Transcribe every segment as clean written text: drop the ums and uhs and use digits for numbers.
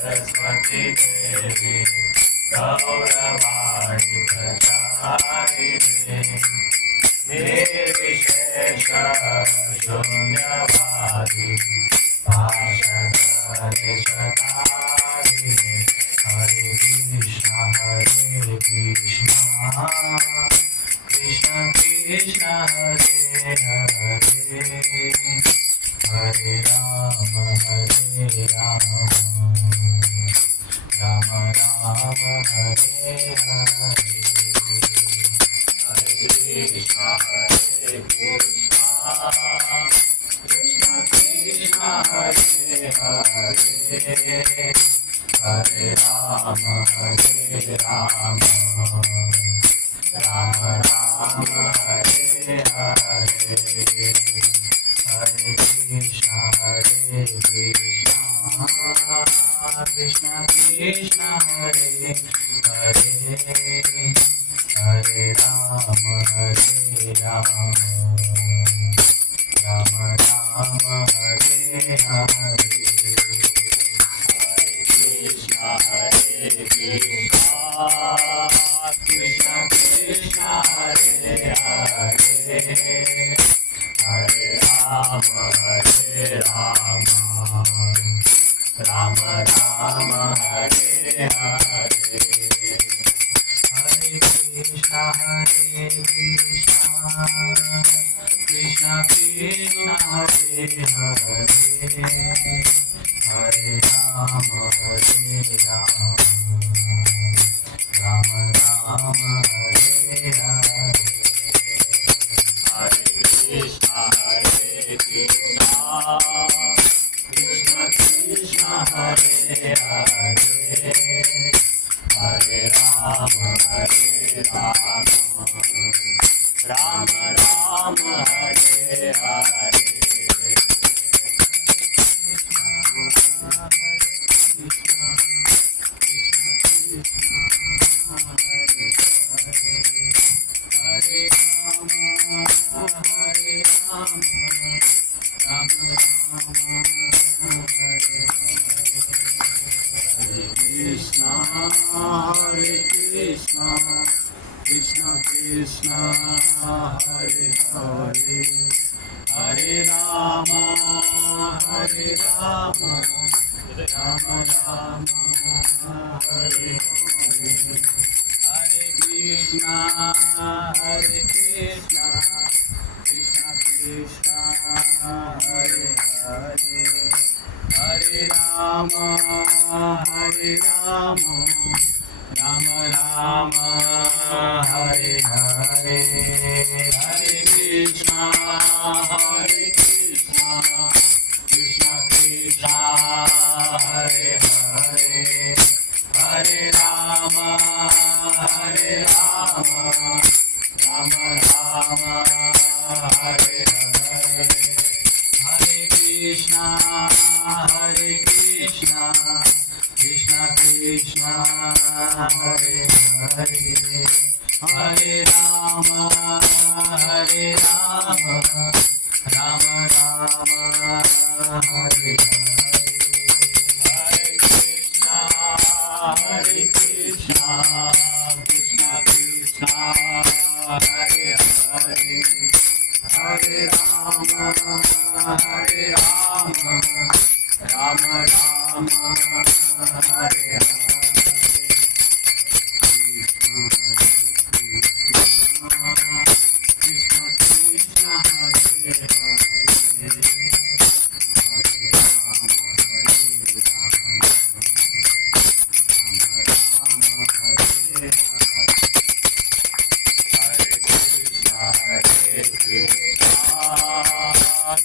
सरस्वती देवी गौरवाणी प्रचारिणे निर्विशेष शून्यवादी पाशदशकारिणे हरे Krishna Krishna Krishna Hare Hare Hare Ram Ram Ram Hare Hare Hare Krishna Krishna Krishna Hare Hare Hare Ram Ram Ram Hare Hare Hare Krishna Krishna Krishna Hare Hare Hare Ram Ram Ram Hare Hare Krishna Krishna Hare Hare Hare Ram Ram Ram Hare Hare Hare Krishna Krishna Krishna Hare Hare Hare Ram Ram Ram Hare Hare Hare Krishna Krishna Krishna Hare Hare Hare Ram Ram Ram Hare Hare Hare Krishna, Krishna Krishna, Hare Hare, Hare Rama, Rama Rama, Hare Hare, Hare Krishna, Krishna Krishna, Hare Hare, Hare Rama, Rama Rama, Hare Hare, Hare Krishna, Krishna Krishna, Hare Hare, Hare Rama, Rama Rama, Hare Hare, Hare Krishna, Krishna Krishna, Hare Hare, Hare Rama, Rama Rama, Hare Hare, Hare Krishna, Krishna Krishna, Hare Hare, Hare Rama, Rama Rama, Hare Hare, Krishna Krishna, Hare Hare, Hare Rama, Rama Rama, Hare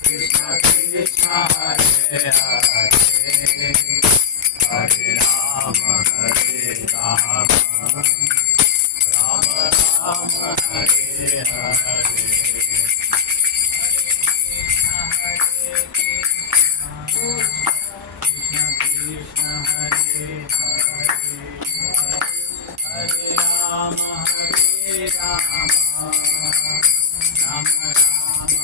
Krishna Krishna, Hare Hare, Hare Rama, Rama Rama, Hare Hare, Krishna Krishna, Hare Hare, Hare Rama, Rama Rama,